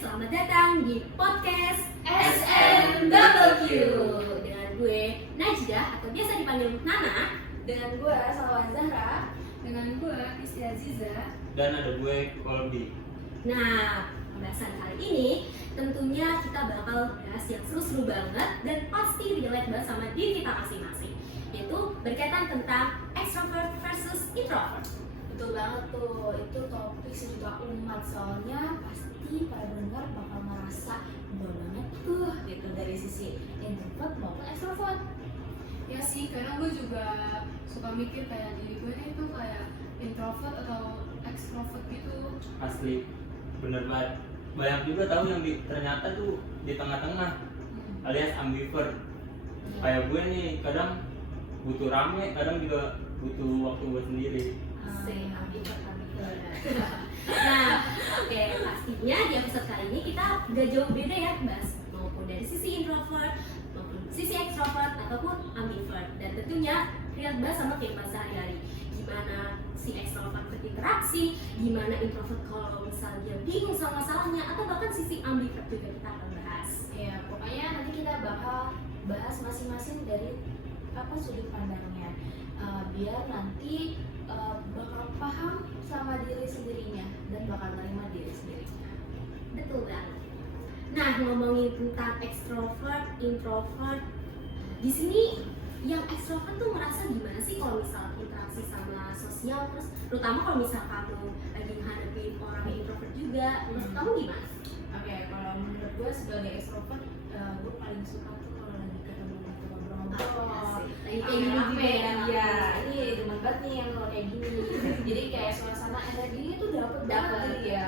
selamat datang di podcast SMWQ dengan gue Najdah atau biasa dipanggil Nana, dengan gue Salwa Zahra, dengan gue Isti Aziza, dan ada gue Colby. Nah, pembahasan kali ini tentunya kita bakal bahas yang seru-seru banget dan pasti relate banget sama diri kita masing-masing, yaitu berkaitan tentang extrovert versus introvert. betul banget tuh, itu topik sejuta umat, soalnya pasti para pendengar bakal merasa bodoh banget tuh gitu dari sisi introvert maupun extrovert. ya sih, karena gue juga suka mikir kayak diri gue nih tuh kayak introvert atau extrovert gitu. Asli, bener banget. Banyak juga tahu yang ternyata tuh di tengah-tengah, alias ambivert. Kayak gue nih, kadang butuh rame, kadang juga butuh waktu buat sendiri. Nah, oke, pastinya di episode kali ini kita gak jauh beda ya, bahas maupun dari sisi introvert maupun sisi extrovert ataupun ambivert, dan tentunya relate banget sama kehidupan sehari-hari. Gimana si extrovert berinteraksi, gimana introvert kalau misalnya dia bingung sama masalahnya, atau bahkan sisi ambivert juga kita akan bahas. Ya, pokoknya nanti kita bakal bahas masing-masing dari apa sudut pandangnya, biar nanti bakal paham sama diri sendirinya dan bakal menerima diri sendirinya. Betul banget. Nah, ngomongin tentang extrovert, introvert, di sini yang extrovert tuh merasa gimana sih kalau misal interaksi sama sosial, terus terutama kalau misal kamu lagi menghadapi orang yang introvert juga, menurut kamu gimana? Oke, kalau menurut gue sebagai extrovert, gue paling suka tuh kalau lagi ketemu ngobrol-ngobrol. Lagi kayak gini juga ya? Iya, ini demen banget nih yang kalau kayak gini. Jadi kayak suasana energinya tuh dapet banget ya.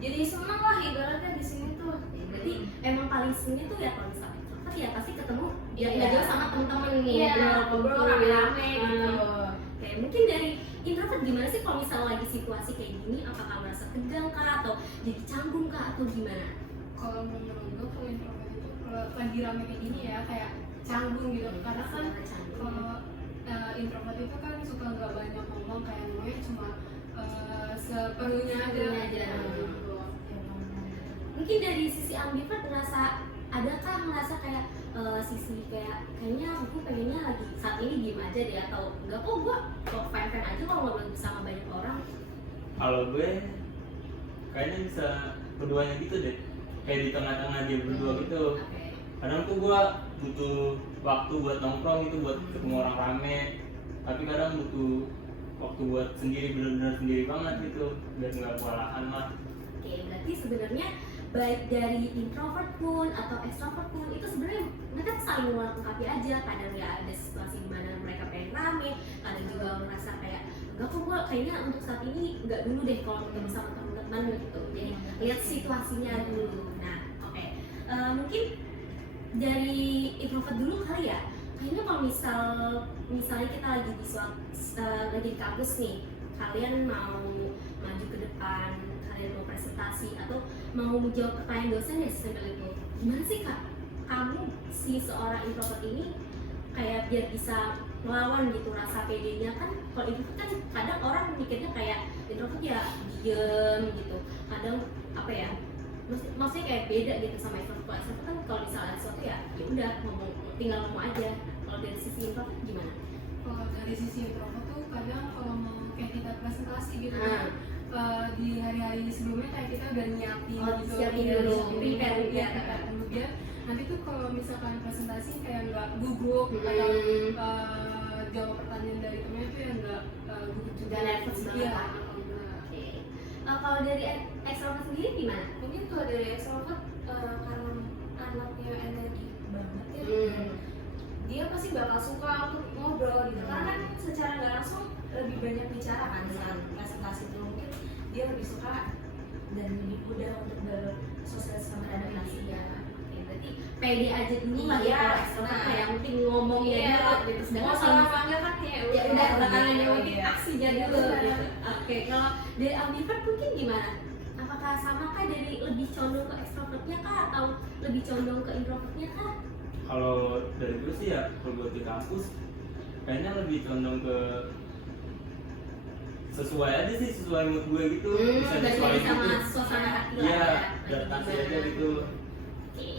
Jadi seneng lah ibaratnya di sini tuh. Berarti emang paling sering tuh ya kalau misal extrovert ya pasti ketemu ya Iya. nggak jauh sama temen-temen nih, Iya, ngobrol rame-rame gitu. Oke, mungkin dari introvert gimana sih kalau misal lagi situasi kayak gini, apakah merasa tegang kah atau jadi canggung kah atau gimana? Kalau menurut gue kalau introvert itu kalau lagi rame kayak gini ya kayak canggung gitu, karena kan kalau introvert itu kan suka nggak banyak ngomong, kayak ngomongnya cuma seperlunya aja. Gitu. Mungkin dari sisi ambivert adakah merasa kayak sisi kayaknya aku pengennya lagi saat ini diem aja deh, atau enggak kok gue kok fine aja kalau ngobrol sama banyak orang? Kalau gue kayaknya bisa keduanya gitu deh, kayak di tengah-tengah dia berdua gitu. Oke. Kadang tuh gue butuh waktu buat nongkrong itu, buat ketemu orang rame, tapi kadang butuh waktu buat sendiri, bener-bener sendiri banget gitu, biar nggak kewalahan lah. Oke, berarti sebenarnya baik dari introvert pun atau extrovert pun itu sebenarnya mereka tuh saling melengkapi aja. Kadang ya ada situasi di mana mereka pengen rame, kadang juga merasa kayak enggak kok gue kayaknya untuk saat ini enggak dulu deh kalau ketemu sama teman-teman gitu. Jadi lihat situasinya dulu. Nah, oke. Mungkin dari introvert dulu kali ya. Kayaknya kalau misalnya kita lagi lagi di kampus nih, kalian mau maju ke depan, kalian mau presentasi atau mau menjawab pertanyaan dosen ya sesimpel itu, gimana sih kak kamu si seorang introvert ini kayak biar bisa melawan gitu rasa pedenya? Kan kalau introvert kan kadang orang mikirnya kayak introvert ya diem gitu, kadang apa ya, maksudnya kayak beda gitu sama extrovert. Kalau extrovert kan kalau misalnya sesuatu ya udah tinggal ngomong aja. Kalau dari sisi introvert gimana? Kalau dari sisi introvert tuh kadang kalau mau kayak kita presentasi gitu kan, di hari-hari sebelumnya kayak kita udah nyiapin gitu, siapin iya, dulu, siapin prepare dulu biar nanti tuh kalau misalkan presentasi kayak nggak gugup atau jawab pertanyaan dari temennya tuh yang nggak gugup juga, Nggak nervous banget. Iya. Oke. Kalau dari extrovert sendiri gimana? Mungkin kalau dari extrovert karena anaknya energi banget ya, dia pasti bakal suka untuk ngobrol gitu, karena kan secara nggak langsung lebih banyak bicara kan saat presentasi itu. Mungkin dia lebih suka dan lebih mudah untuk bersosialisasi sama adaptasi ya. Oke, berarti pede aja dulu lah ya Iya, kalau extrovert nah. kayak mungkin ngomongnya Iya. dulu gitu. Sedangkan Mau kalau salah panggil kan ya udah belakangan yang penting Iya. aksinya Iya, dulu. benar. Oke, kalau dari ambivert mungkin gimana? Apakah sama kah dari lebih condong ke extrovertnya kah atau lebih condong ke introvertnya kah? Kalau dari gue sih ya, kalau buat di kampus kayaknya lebih condong ke sesuai aja sih, sesuai mood gue gitu. Bisa Balik sesuai lagi sama gitu. suasana hati lah Iya, ya. adaptasi gimana. aja gitu. Oke,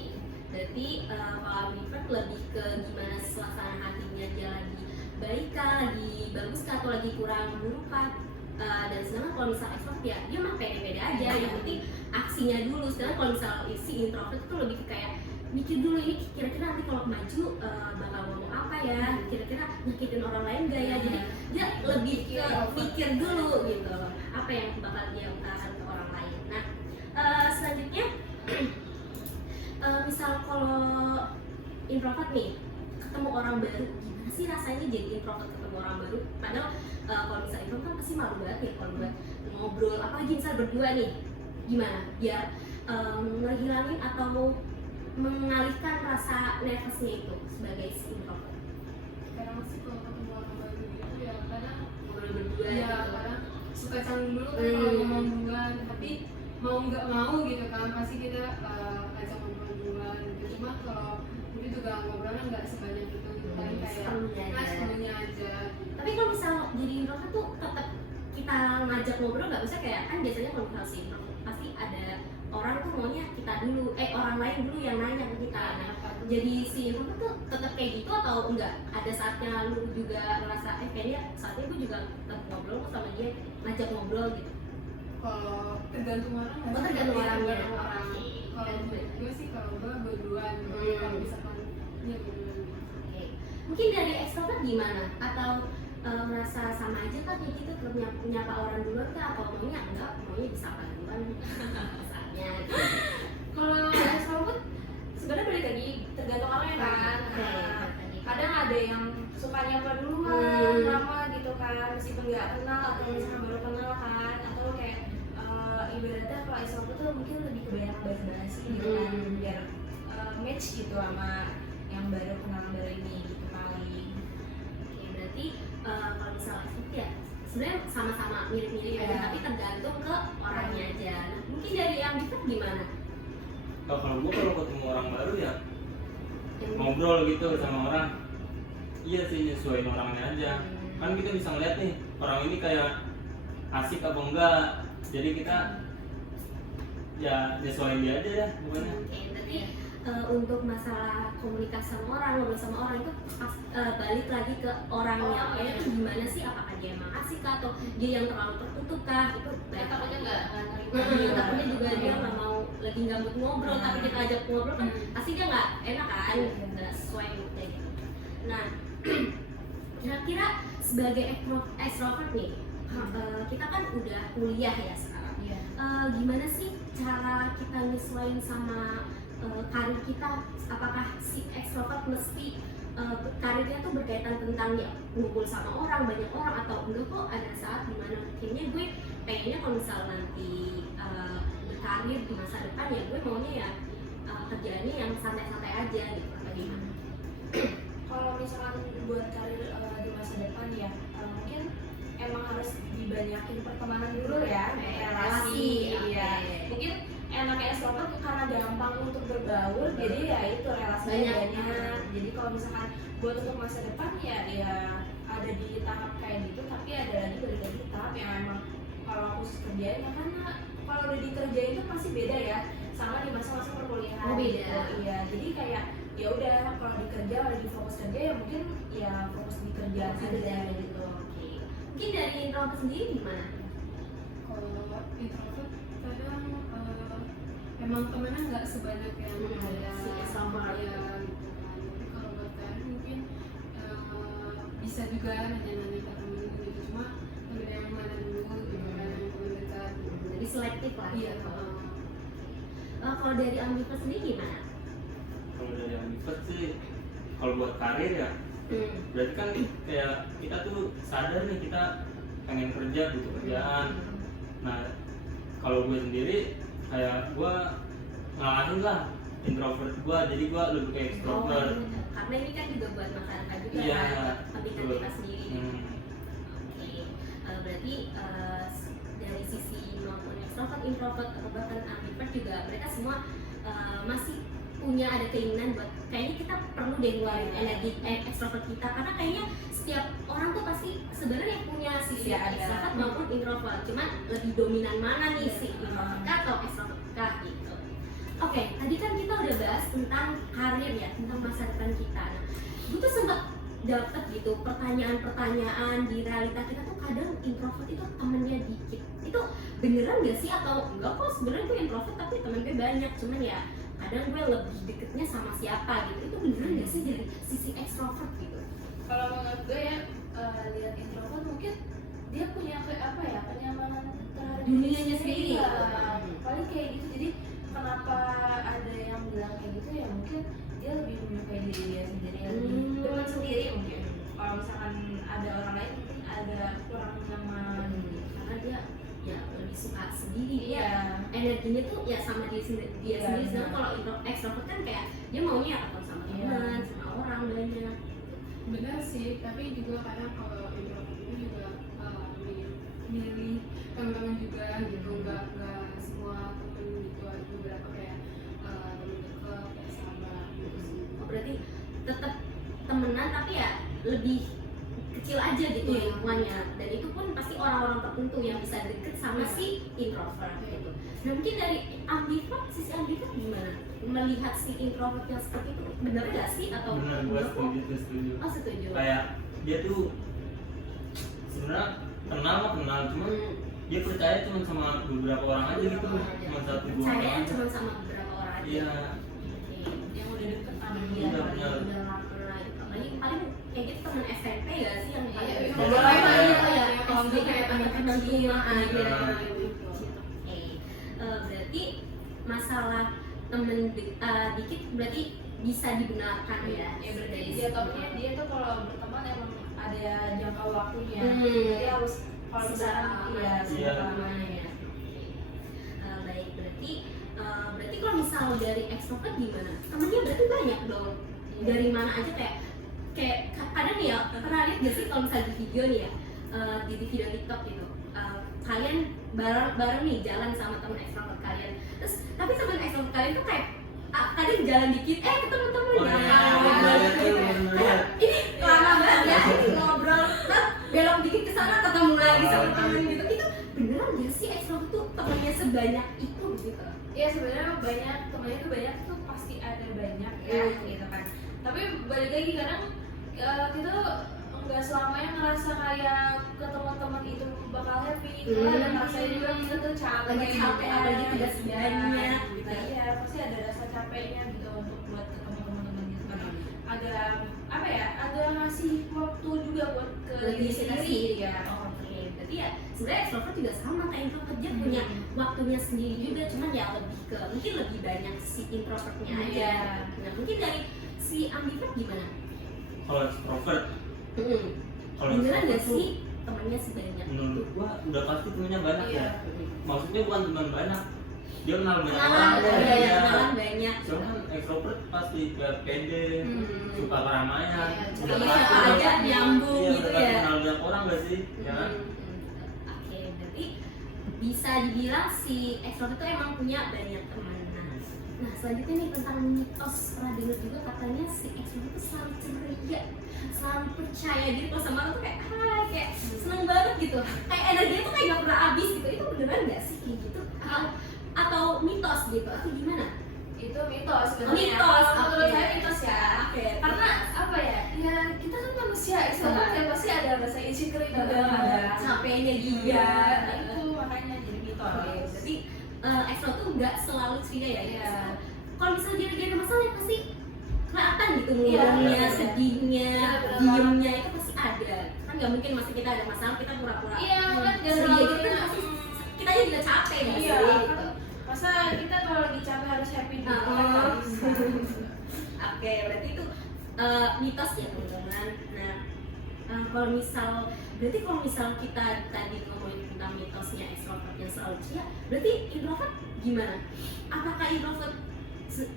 berarti kalau ambivert lebih ke gimana suasana hatinya dia lagi baik kah, lagi bagus kah, atau lagi kurang buruk kah. Dan sedangkan kalau misal extrovert ya dia mah pede-pede aja, yang penting aksinya dulu. Sedangkan kalau misal si introvert itu lebih ke kayak mikir dulu, ini kira-kira nanti kalau maju bakal ngomong apa ya, kira-kira nyakitin orang lain gak ya. Jadi dia lebih ke mikir dulu gitu loh, apa yang bakal dia utarakan ke orang lain. Nah, selanjutnya misal kalau introvert nih ketemu orang baru, gimana sih rasanya jadi introvert ketemu orang baru? Padahal kalau misal introvert kan pasti malu banget ya kalau buat ngobrol, apalagi misal berdua nih, gimana biar ngehilangin atau mengalihkan rasa nervousnya itu sebagai si introvert? Kadang sih kalau ketemu orang baru gitu ya kadang Ngobrol berdua ya gitu. kadang suka canggung dulu kan kalau ngomong duluan, tapi mau nggak mau gitu kan pasti kita ajak ngobrol duluan gitu. Cuma kalau itu juga ngobrolnya nggak sebanyak itu gitu kan, kayak Sepenuhnya aja. sepenuhnya aja. Tapi kalau misal jadi introvert tuh tetap kita ngajak ngobrol, nggak bisa kayak kan biasanya kalau misal si introvert pasti ada orang tuh maunya kita dulu, orang lain dulu yang nanya ke kita. Nah, jadi si introvert tuh tetap kayak gitu atau enggak? Ada saatnya lu juga ngerasa kayaknya saatnya gue juga tetap ngobrol kok sama dia, ngajak ngobrol gitu. Kalau tergantung orang nggak Oh, sih? tergantung Iya, orangnya. tergantung orang. Kalau gue sih kalau gue duluan gitu. Kalau misalkan ya gue duluan. Oke. Mungkin dari extrovert gimana? Atau merasa sama aja kan kayak gitu, nyapa orang duluan kah? Atau maunya enggak, maunya disapa duluan saatnya gitu. Kalau extrovert sebenarnya balik lagi tergantung orangnya kan. Kadang ada yang suka nyapa duluan, lama gitu kan, meskipun nggak kenal atau misalnya baru kenal kan, atau kayak ibaratnya kalau extrovert tuh mungkin lebih kebanyakan basa-basi gitu kan, biar match gitu sama yang baru kenalan baru ini gitu kali. Oke, berarti kalau misalnya extrovert ya sebenarnya sama-sama mirip-mirip aja, Iya. tapi tergantung ke orangnya aja. Nah, mungkin dari ambivert gimana? Kalau gue kalau ketemu orang baru ya Yang- ngobrol gitu sama orang, iya sih nyesuaiin orangnya aja. Kan kita bisa ngeliat nih orang ini kayak asik apa enggak, jadi kita ya nyesuaiin dia aja ya pokoknya. Oke, berarti untuk masalah komunikasi sama orang, ngobrol sama orang itu balik lagi ke orangnya, orangnya tuh gimana sih? Apakah dia emang asik kah, atau dia yang terlalu tertutup kah? Itu balik Takutnya nggak takutnya juga dia nggak mau, lagi nggak mood ngobrol, tapi kita ajak ngobrol kan pasti dia nggak enak kan, nggak sesuai moodnya gitu. Nah, kira-kira sebagai extrovert nih, kita kan udah kuliah ya sekarang. Iya. Gimana sih cara kita nyesuaiin sama karir kita? Apakah si extrovert mesti karirnya tuh berkaitan tentang ya ngumpul sama orang, banyak orang, atau enggak kok ada saat dimana kayaknya gue pengennya kalau misal nanti berkarir di masa depan ya gue maunya ya kerjaannya yang santai-santai aja gitu, apa gimana? Kalau misalkan buat karir di masa depan ya mungkin emang harus dibanyakin pertemanan dulu ya, relasi. Iya. Mungkin enaknya extrovert karena gampang untuk bergaul, jadi ya itu relasinya banyak. Jadi kalau misalkan buat untuk masa depan ya ada di tahap kayak gitu, tapi ada lagi balik lagi di tahap yang emang kalau khusus kerjanya, karena kalau udah dikerjain itu pasti beda ya sama di masa-masa perkuliahan. Oh, beda. Gitu. Iya, jadi kayak ya udah kalau dikerja lagi fokus kerja ya mungkin ya fokus di kerjaan aja gitu. Oke. Mungkin dari introvert sendiri gimana? Kalau introvert kadang emang temennya nggak sebanyak yang ada si extrovert. ya gitu kan. Tapi kalau buat karir mungkin bisa juga nanya-nanya ke temen gitu, cuma temen yang mana dulu gitu kan, yang temen dekat gitu. Jadi selektif lah. Iya. Kalau dari ambivert sendiri gimana? Kalau dari ambivert sih, kalau buat karir ya berarti kan kayak kita tuh sadar nih kita pengen kerja, butuh kerjaan. Nah kalau gue sendiri kayak gue ngalahin lah introvert gue, jadi gue lebih kayak extrovert. Karena ini kan juga buat masyarakat juga Iya, kan, pendidikan betul. kita sendiri. Oke, berarti dari sisi maupun extrovert, introvert, atau bahkan ambivert juga mereka semua masih punya ada keinginan buat kayaknya kita perlu deh ngeluarin energi extrovert kita, karena kayaknya setiap orang tuh pasti sebenarnya punya sisi Iya, ada. extrovert maupun introvert, cuman lebih dominan mana nih si introvert kah atau extrovert kah gitu. Oke, tadi kan kita udah bahas tentang karir ya, tentang masa depan kita. Nah, gue tuh sempat dapet gitu pertanyaan-pertanyaan di realita kita tuh kadang introvert itu temennya dikit. Itu beneran gak sih atau enggak kok sebenarnya gue introvert tapi temen gue banyak, cuman ya kadang gue lebih deketnya sama siapa gitu. Itu beneran gak sih dari sisi extrovert gitu? Kalau menurut gue ya, lihat introvert mungkin dia punya kayak apa ya, kenyamanan terhadap Dunianya sendiri. ya. Paling kayak gitu. Jadi kenapa ada yang bilang kayak gitu ya, mungkin dia lebih menyukai diri dia sendiri, lebih demen sendiri mungkin. Kalau misalkan ada orang lain mungkin ada kurang nyaman. Karena dia ya lebih suka sendiri, dia Iya. energinya tuh ya sama dia sendiri. Iya, Sedangkan benar. kalau extrovert kan kayak dia maunya ketemu sama Iya. teman, sama orang banyak. Benar sih, tapi juga kadang kalau introvert itu juga milih teman-teman juga gitu, nggak semua temen gitu, ada beberapa kayak temen deket, kayak sahabat gitu sih. Oh, berarti tetap temenan tapi ya lebih kecil aja gitu Iya. lingkungannya, dan itu pun pasti orang-orang tertentu yang bisa deket sama Iya. si introvert gitu. Nah mungkin dari ambivert, sisi ambivert gimana? Melihat si introvert yang seperti itu bener gak sih atau Bener, gue enggak kok? setuju. Oh setuju. Kayak dia tuh sebenarnya kenal, cuma Hmm. dia percaya cuma sama beberapa orang aja gitu, cuma satu dua orang Percayaan aja. cuma sama beberapa orang aja. Iya. Oke. Yang udah deket sama Iya, dia. benar. udah lama pernah gitu. Apalagi paling kayak gitu temen SMP gak sih yang paling Iya, ngobrol iya. aja ya, Iya, kalau SD enggak kayak teman-teman rumah aja Iya. gitu. Oke. Berarti masalah temen dikit berarti bisa dibenarkan ya. Ya berarti jatuhnya dia tuh kalau berteman emang ada jangka waktunya. Hmm. Jadi harus kalau misalkan iya, Iya. selamanya ya. Baik, berarti kalau misal dari extrovert gimana? Temennya berarti banyak dong. Dari mana aja kayak kadang nih ya, pernah lihat gak sih kalau misalnya di video nih ya, di video TikTok gitu, kalian bareng nih jalan sama temen extrovert kalian, terus tapi temen extrovert kalian tuh kayak kadang jalan dikit, ketemu temen Oh, ya, iya, ngobrol iya, gitu iya, kayak, iya. ini lama banget ya, ini ngobrol, terus belok dikit ke sana ketemu lagi sama temen gitu. Itu beneran gak sih extrovert tuh temennya sebanyak itu gitu? ya sebenarnya banyak temennya tuh banyak tuh pasti ada banyak ya gitu kan. Tapi balik lagi kadang kita tuh nggak selamanya ngerasa kayak ketemu teman itu bakal happy. Karena ada ngerasain juga kita tuh capek, Lagi capek, gitu. apalagi tugas Iya, banyak gitu. Iya, pasti ada rasa capeknya gitu untuk buat ketemu teman-teman gitu kan. Ada apa ya? Ada ngasih waktu juga buat ke Diri sendiri ya. Oke, berarti ya sebenarnya extrovert juga sama kayak introvert, dia punya waktunya sendiri juga, cuman ya mungkin lebih banyak si introvertnya aja. Iya. Nah mungkin dari si ambivert gimana? Kalau extrovert, kalau Beneran gak extrovert tuh sih temennya sebanyak menurut itu? gua udah pasti temennya banyak Iya. ya. Maksudnya bukan teman banyak, dia kenal banyak Kenalan, orang iya, ya. kenalan banyak. Cuman extrovert pasti kayak pede, Hmm. suka keramaian, Iya, udah Iya, pasti aja udah- nyambung iya, gitu udah ya. kenal banyak orang gak sih? Ya kan? Oke, berarti bisa dibilang si extrovert itu emang punya banyak teman. Nah, selanjutnya nih tentang mitos, pernah dengar juga katanya si extrovert itu selalu ceria, selalu percaya diri kalau sama orang tuh kayak kayak seneng banget gitu, kayak energinya tuh kayak gak pernah habis gitu. Itu beneran gak sih kayak gitu? Atau mitos gitu atau gimana? Itu mitos sebenarnya. Mitos, Kalau menurut oke. saya mitos ya. Oke. Karena apa ya? Ya kita kan manusia, extrovert ya pasti ada rasa insecure juga, ada capeknya dia. Iya, nah itu makanya jadi mitos. Oke, berarti extrovert tuh nggak selalu ceria ya? Iya. Kalau misalnya dia lagi ada masalah ya pasti kelihatan gitu Iya, murungnya, iya. sedihnya, Benar-benar. diemnya itu pasti ada. Kan nggak mungkin masa kita ada masalah kita pura-pura Iya, kan gak ceria selalu gitu kan pasti kita aja juga capek nggak Iya, sih? kan Gitu. masa kita kalau lagi capek harus happy juga kan Oh. nggak bisa. Oke, berarti itu mitos ya teman-teman. Nah, berarti kalau misal kita tadi ngomongin tentang mitosnya extrovert yang selalu ceria, berarti introvert gimana? Apakah introvert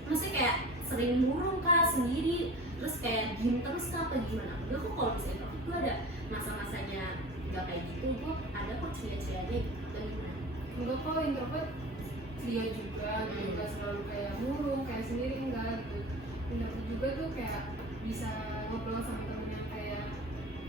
maksudnya kayak sering murung kah sendiri, terus kayak diem terus kah apa gimana? Enggak kok, kalau misalnya introvert gue ada masa-masanya nggak kayak gitu, gue ada kok ceria-cerianya gitu atau gimana? Enggak kok, introvert ceria juga gitu, nggak selalu kayak murung, kayak sendiri enggak gitu. Introvert juga tuh kayak bisa ngobrol sama temen yang kayak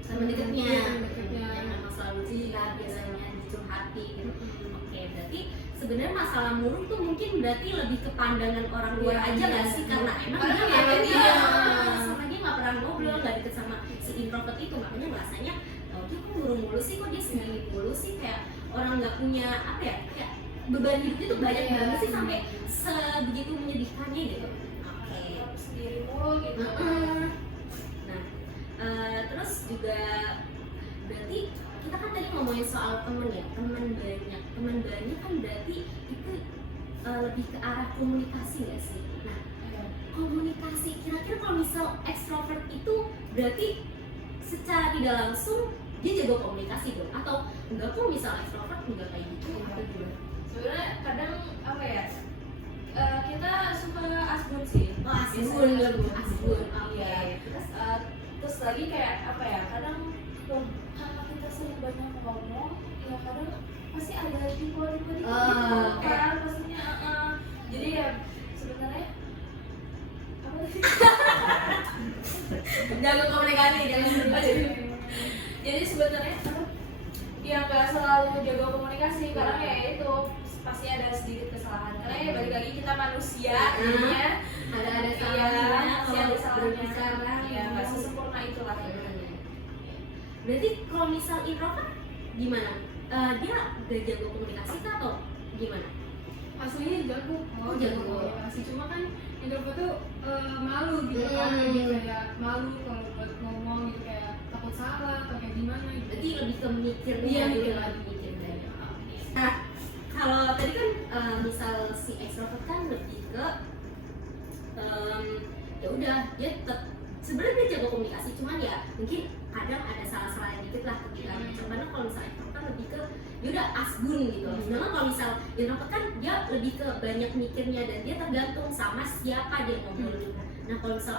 Sama deketnya, Iya, temen deketnya. yang emang selalu cerita biasanya curhatin gitu. Oke, berarti sebenarnya masalah murung tuh mungkin berarti lebih ke pandangan orang luar aja nggak sih, karena emang Karena dia nggak dia- pernah sama dia nggak pernah ngobrol, nggak deket sama si introvert itu, makanya rasanya oh dia kok murung mulu sih, kok dia sendiri mulu sih, kayak orang nggak punya apa ya, kayak beban hidupnya tuh banyak banget sih sampai sebegitu menyedihkannya gitu. Oke. Sendiri mulu gitu. Nah, terus juga berarti kita kan tadi ngomongin soal temen ya, teman banyak kan berarti itu lebih ke arah komunikasi nggak sih? Nah, komunikasi kira-kira kalau misal ekstrovert itu berarti secara tidak langsung dia jago komunikasi dong, atau enggak kok misal ekstrovert enggak kayak gitu atau gimana? Sebenarnya kadang apa ya, kita suka asbun sih. Oh, asbun, Biasanya asbun. Iya. Terus lagi kayak apa ya, kadang karena kita sering banyak ngomong, ya kadang pasti ada tipe-tipe gitu kan, pastinya. Jadi ya sebenarnya apa sih? Jago komunikasi, jago komunikasi. Jadi sebenarnya apa? Ya nggak selalu jago komunikasi, karena ya itu pasti ada sedikit kesalahan. Karena ya balik lagi kita manusia, jadinya Ada salahnya, salahnya pasti ada salahnya. berbicara. Ya nggak sesempurna itulah. Berarti kalau misal introvert gimana? Dia gak jago komunikasi kah atau gimana? Aslinya jago kok, Oh, jago. komunikasi, cuma kan introvert tuh malu gitu kan, dia kayak malu kalau buat ngomong gitu, kayak takut salah atau kayak gimana gitu. Berarti lebih ke mikir Iya, dulu, mikir. lagi mikir banyak. Nah, kalau tadi kan misal si extrovert kan lebih ke ya udah dia tetap sebenarnya dia jago komunikasi, cuman ya mungkin kadang ada salah-salah dikit lah ketika ngomong. Karena kalau misalnya extrovert kan lebih ke ya udah asbun gitu. Sedangkan kalau misal introvert kan dia lebih ke banyak mikirnya dan dia tergantung sama siapa dia ngobrolin. Nah, kalau misal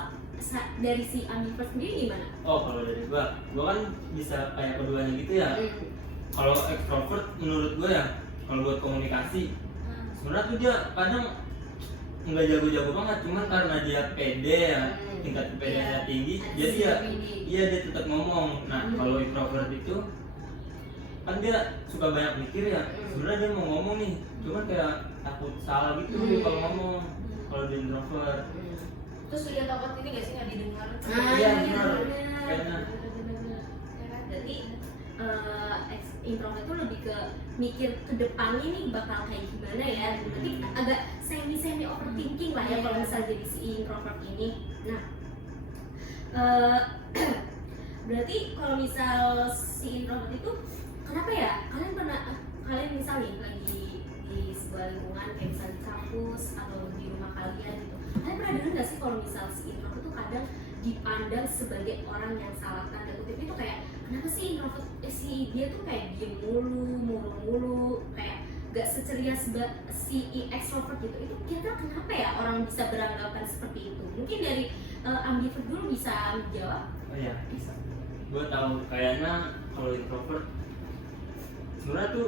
dari si ambivert sendiri gimana? Oh, kalau dari gua kan bisa kayak keduanya gitu ya. Kalau extrovert menurut gua ya, kalau buat komunikasi sebenarnya tuh dia kadang nggak jago-jago banget, cuman karena dia pede ya, tingkat kepedeannya tinggi, jadi ya iya dia tetap ngomong. Nah, kalau introvert itu kan dia suka banyak mikir ya, sebenarnya dia mau ngomong nih, cuman kayak takut salah gitu kalau ngomong. Kalau dia introvert Terus udah takut ini gak sih nggak didengar? Iya, benar. Kayaknya. Jadi introvert itu lebih ke mikir ke depannya nih bakal kayak gimana ya. Berarti agak semi overthinking lah ya kalau misal jadi si introvert ini. Nah, berarti kalau misal si introvert itu kenapa ya? Kalian misal nih lagi di sebuah lingkungan kayak misal di kampus atau di rumah kalian gitu. Kalian pernah dengar nggak sih kalau misal si introvert itu kadang dipandang sebagai orang yang salah, tanda kutip itu kayak kenapa sih introvert si dia tuh kayak diem mulu, kayak gak seceria si extrovert gitu. Itu kira-kira kenapa ya orang bisa beranggapan seperti itu? Mungkin dari ambivert dulu bisa menjawab. Oh iya, bisa. Gue tahu kayaknya kalau introvert sebenarnya tuh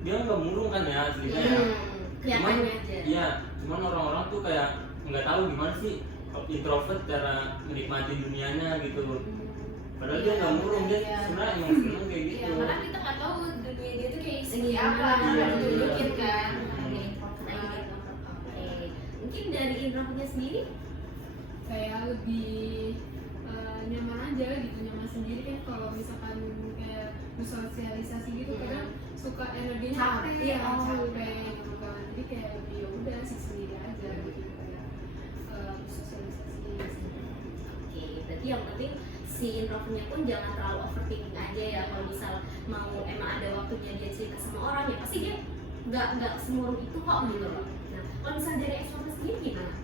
dia nggak murung kan ya aslinya ya. Kelihatannya aja. Iya, cuman orang-orang tuh kayak nggak tahu gimana sih introvert cara menikmati dunianya gitu. Padahal dia nggak murung, dia sebenarnya emang seneng kayak gitu. Iya, karena kita nggak tahu dunia dia tuh kayak seperti Iya, apa, iya, nggak iya. tunjukin kan. Oke. Mungkin dari introvertnya sendiri? Saya lebih nyaman aja gitu, nyaman sendiri kan. Kalau misalkan kayak bersosialisasi gitu kadang suka energinya Capek, iya oh. capek gitu kan, jadi kayak lebih ya udah sih sendiri aja gitu kayak bersosialisasi gitu. Oke, berarti yang penting si introvertnya pun jangan terlalu overthinking aja ya. Kalau misal mau emang ada waktunya dia cerita sama orang ya pasti dia nggak semurung itu kok gitu loh. Nah, kalau misal dari extrovert sendiri gimana?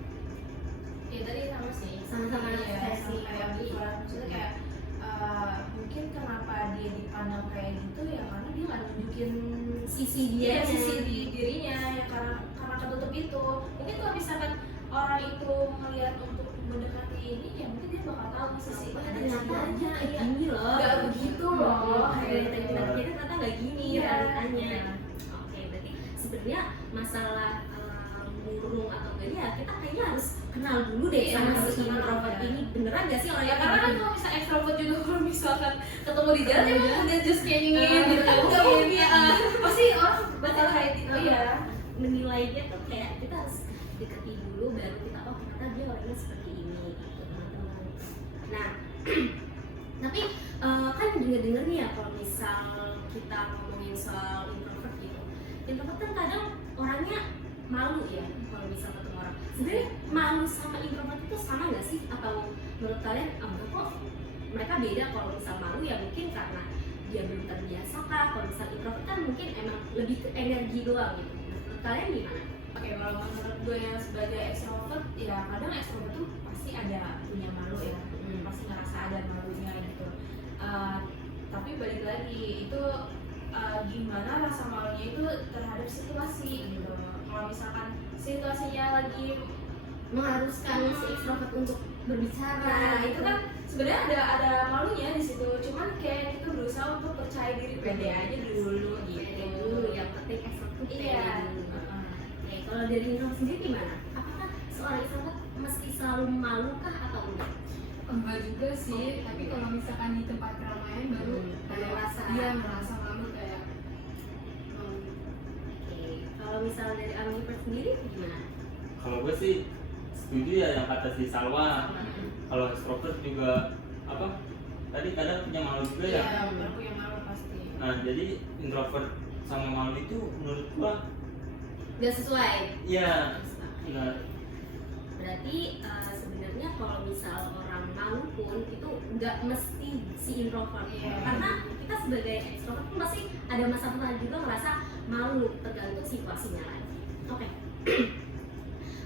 Ya tadi sama sih. Sama-sama Iya, versi. sama kayak ambivert. Maksudnya kayak mungkin kenapa dia dipandang kayak gitu ya karena dia nggak nunjukin Sisi dia dia, sisi di dirinya ya, karena ketutup itu. Mungkin kalau misalkan orang itu melihat untuk mendekati ini ya mungkin dia bakal tahu sisi nyatanya gini loh. nggak begitu loh Kayak tadi kita pikir ternyata nggak gini Iya. realitanya. Oke, berarti sebenarnya masalah murung atau enggaknya kita kayaknya harus kenal dulu deh Iya, sama harus si kenal, introvert ya. ini beneran gak sih Ya orangnya karena kan gitu? kalau misalnya ekstrovert juga kalau misalkan ketemu di jalan Iya. emang udah just kayak gini gitu kan nggak mungkin ya pasti orang bakal kayak gitu ya. Menilainya tuh kayak kita harus deketi dulu baru kita oh ternyata dia orangnya seperti ini gitu teman-teman. Nah tapi kan denger nih ya kalau misal kita ngomongin soal introvert gitu, introvert kan kadang orangnya malu ya kalau misal ketemu orang. Sebenarnya malu sama introvert itu sama nggak sih, atau menurut kalian enggak kok mereka beda? Kalau misal malu ya mungkin karena dia belum terbiasa kah, kalau misal introvert kan mungkin emang lebih ke energi doang gitu. Menurut kalian gimana? Oke, kalau menurut gue yang sebagai extrovert ya kadang extrovert tuh pasti ada punya malu ya, pasti ngerasa ada malunya gitu. Tapi balik lagi itu gimana rasa malunya itu terhadap situasi gitu. Kalau misalkan situasinya lagi Mengharuskan si extrovert untuk berbicara nah itu kan sebenarnya ada malunya di situ. Cuman kayak kita berusaha untuk percaya diri, pede aja dulu gitu. pede dulu, yang penting extrovert tuh pede Iya. dulu. Oke, kalau dari introvert sendiri gimana? Apakah seorang extrovert mesti selalu malu kah atau enggak? Enggak juga sih, tapi kalau misalkan di tempat keramaian baru Baru merasa. dia merasa malu kayak Oke, kalau misal dari ambivert sendiri gimana? Kalau gue sih setuju ya yang kata si Salwa. Kalau extrovert juga apa? Tadi kadang punya malu juga ya. Iya, aku yang malu pasti. Nah jadi introvert sama malu itu menurut gua Gak sesuai. ya benar. Berarti sebenarnya kalau misal orang malu pun itu nggak mesti si introvert. Iya. Karena kita sebagai extrovert pun pasti ada masa-masa juga merasa malu, tergantung situasinya lagi. Oke.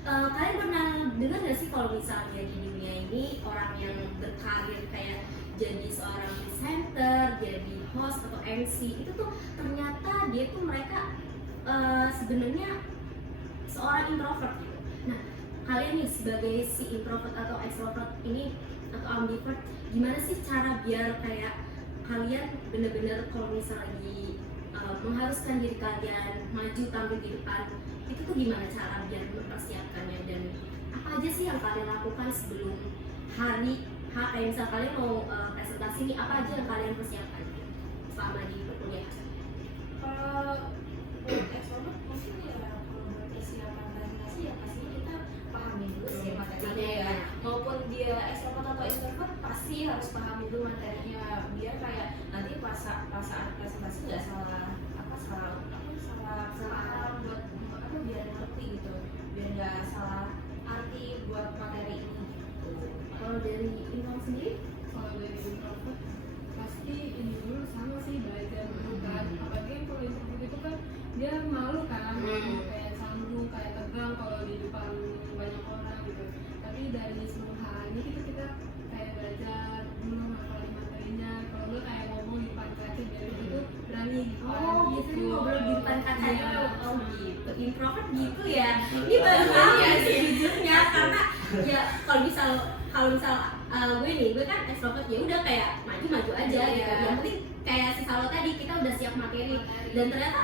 Kalian pernah dengar nggak sih kalau misalnya di dunia ini orang yang berkarir kayak jadi seorang presenter, jadi host atau MC itu tuh ternyata dia tuh mereka sebenarnya seorang introvert gitu. Nah, kalian nih sebagai si introvert atau extrovert ini atau ambivert, gimana sih cara biar kayak kalian bener-bener kalau misal lagi mengharuskan diri kalian maju tampil di depan, itu tuh gimana cara biar mempersiapkannya, dan apa aja sih yang kalian lakukan sebelum hari kayak misal kalian mau presentasi nih, apa aja yang kalian persiapkan selama di perkuliahan? Kalau extrovert mungkin ya kalau buat persiapan presentasi ya pastinya kita pahami dulu sih materinya ya. Maupun dia extrovert atau introvert pasti harus pahami dulu materinya biar kayak nanti pas saat presentasi nggak salah buat apa biar ngerti gitu, biar nggak salah arti buat materi ini gitu. Kalau dari Intan sendiri? kalau dari introvert pasti ini dulu sama sih belajar dulu kan. Apalagi yang kalau introvert itu kan dia malu kan, kayak canggung, kayak tegang kalau di depan banyak orang gitu. Tapi dari sebelum hari kita kayak belajar dulu ngapalin materinya. Kalau nggak kayak ngomong di depan kaca biar itu berani di depan Oh, gitu nih ngobrol di depan kaca Iya. itu. Oh gitu, introvert gitu ya. Menurut Ini baru aku, tahu ya sejujurnya, karena ya kalau misal gue kan extrovert, ya udah kayak maju aja gitu. Iya. Yang penting kayak si Salo tadi, kita udah siap materi, dan ternyata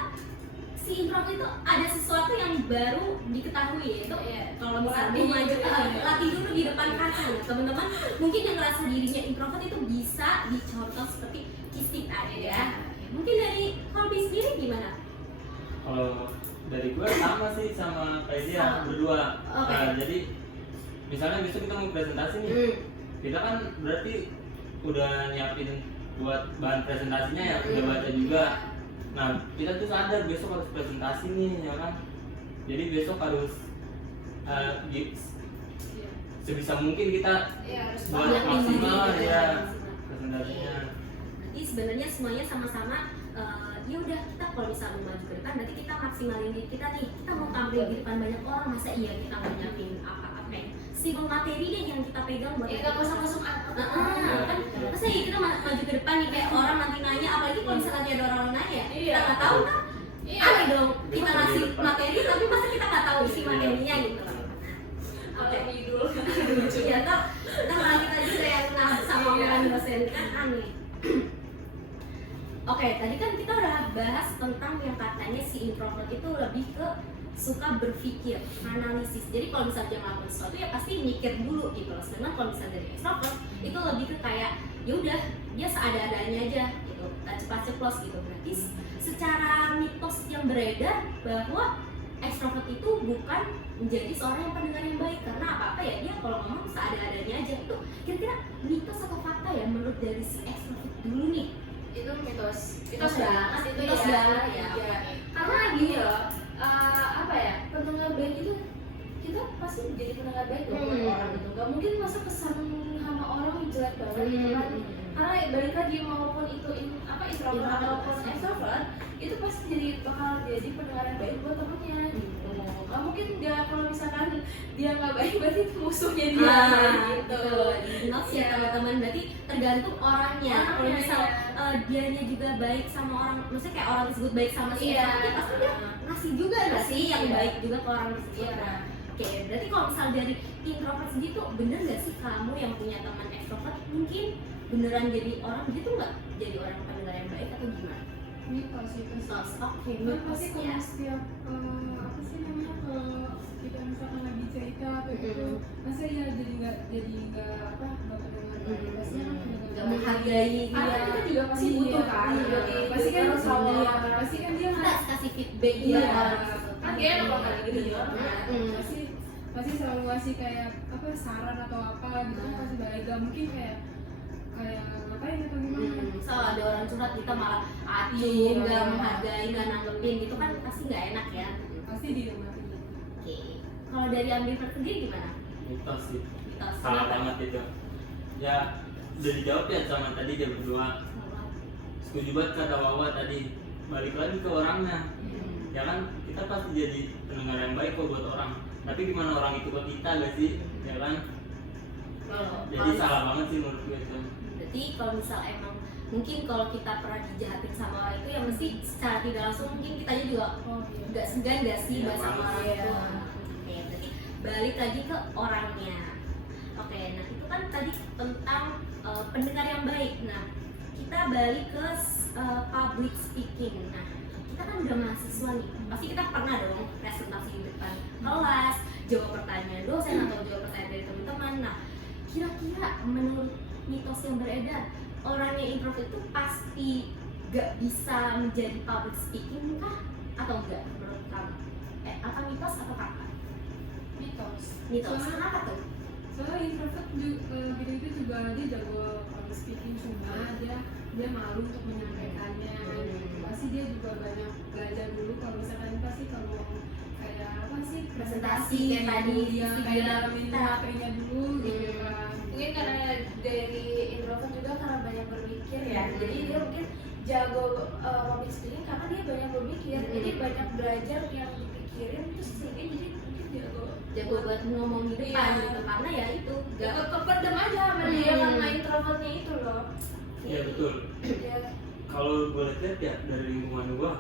si introvert itu ada sesuatu yang baru diketahui, yaitu Iya. kalau misalnya Latih mau maju gitu ya. latih dulu di depan kaca. Nah, teman-teman mungkin yang ngerasa dirinya introvert itu bisa dicontoh seperti Kistik tadi ya. Mungkin dari Kolbi sendiri gimana? Kalau dari gue sama sih sama kayak dia Sama. berdua. Oke. Jadi misalnya besok kita mau presentasi nih, kita kan berarti udah nyiapin buat bahan presentasinya ya, udah baca juga. Nah kita tuh sadar besok harus presentasi nih ya kan. Jadi besok harus sebisa mungkin kita Iya, harus buat Siapin maksimal diri, ya maksimal. presentasinya. Jadi sebenarnya semuanya sama-sama ya udah, kita kalau misalnya mau maju ke depan nanti kita maksimalin diri kita nih, kita mau tampil di depan banyak orang, masa iya kita nggak nyiapin apa-apa yang simple materi deh yang kita pegang buat ya nggak kosong-kosong kan masa iya kita maju ke depan nih kayak orang nanti nanya, apalagi kalau misalnya ada orang nanya Iya. kita nggak tahu kan, Iya. aneh dong kita ngasih materi tapi masa kita nggak tahu isi materinya gitu. Oke, judul Ya ntar malah kita juga yang kenal sama omongan dosen, kan aneh. Oke, tadi kan kita udah bahas tentang yang katanya si introvert itu lebih ke suka berpikir, analisis. Jadi kalau misalnya dia melakukan sesuatu ya pasti mikir dulu gitu loh. Sedangkan kalau misalnya dari extrovert itu lebih ke kayak ya udah dia seada-adanya aja gitu, tak cepat-ceplos gitu. Berarti secara mitos yang beredar bahwa extrovert itu bukan menjadi seorang yang pendengar yang baik, karena apa ya dia kalau ngomong seada-adanya aja. Itu kira-kira mitos atau fakta ya menurut dari si extrovert dulu nih? Itu mitos Mitos banget itu mitos ya. banget ya. Iya. Karena gini loh, apa ya, pendengar baik itu kita pasti jadi pendengar baik dong buat orang itu. Gak mungkin masa kesan sama orang jelek banget gitu kan. Karena balik lagi maupun itu introvert ataupun extrovert itu pasti jadi bakal jadi pendengar yang baik buat temennya gitu. Gak mungkin dia kalau misalkan dia nggak baik berarti itu musuhnya dia gitu. Mitos ya teman-teman, berarti tergantung orangnya. Kalau misal dianya juga baik sama orang, maksudnya kayak orang tersebut baik sama si extrovert, pasti dia ngasih juga nggak sih yang baik juga ke orang tersebut. Nah, oke, berarti kalau misal dari introvert sendiri tuh bener nggak sih kamu yang punya teman extrovert mungkin beneran jadi orang gitu nggak? Jadi orang pendengar yang baik atau gimana? mitos itu sih. Mitos, oke, Kan pasti mitos kalau ya. setiap apa sih namanya, kalau kita misalkan lagi cerita atau gitu, masa ya jadi nggak apa nggak pendengar baik, pastinya kan pendengar Nggak baik. menghargai Karena dia. kita juga pasti Iya, butuh kan. iya. Jadi Pasti kan harus sama, sama. pasti kan dia Kita kasih feedback Iya. juga. Kan dia enak banget gitu ya. pasti selalu ngasih kayak apa saran atau apa gitu kan pasti baik, gak mungkin kayak ngapain atau gimana. Misal ada orang curhat kita malah acuh, Iya. nggak menghargai, nggak nanggepin gitu kan pasti nggak enak ya. Pasti di rumah gitu. Oke, kalau dari ambivert sendiri gimana? Mitos sih, Mitos. salah banget itu. Ya udah dijawab ya sama tadi dia berdua. Setuju banget kata Wawa tadi, balik lagi ke orangnya. Ya kan kita pasti jadi pendengar yang baik kok buat orang, tapi gimana orang itu ke kita gak sih, ya kan? Jadi salah banget sih menurut gue itu. Berarti kalau misal emang mungkin kalau kita pernah dijahatin sama orang itu ya mesti secara tidak langsung mungkin kitanya juga Oh iya. nggak segan nggak sih Iya, bahas sama banget. orang itu. Oke, berarti balik lagi ke orangnya. Oke, nah itu kan tadi tentang pendengar yang baik. Nah kita balik ke public speaking. Nah kita kan udah mahasiswa nih, pasti kita pernah dong presentasi di depan kelas, jawab pertanyaan dosen atau jawab pertanyaan dari teman-teman. Nah kira-kira menurut mitos yang beredar, orang yang introvert itu pasti gak bisa menjadi public speaking kah? Atau enggak menurut kamu? Apa mitos atau fakta? Mitos. Mitos, Soalnya- kenapa tuh? Soalnya introvert gitu juga dia jago public speaking, cuma dia malu untuk menyampaikannya. Gitu. Pasti dia juga banyak belajar dulu, kalau misalkan pasti kalau kayak apa sih Presentasi kayak tadi, dia video kayak dalamin kita. HP-nya dulu gitu kan. Mungkin karena dari introvert juga karena banyak berpikir ya. Jadi dia mungkin jago public speaking karena dia banyak berpikir. Jadi banyak belajar yang dipikirin terus sehingga jadi mungkin Jago buat ngomong di depan Iya. gitu, karena ya itu gak kependem aja sama dia karena introvertnya itu loh. Iya betul. Ya, Kalau gue lihat ya dari lingkungan gue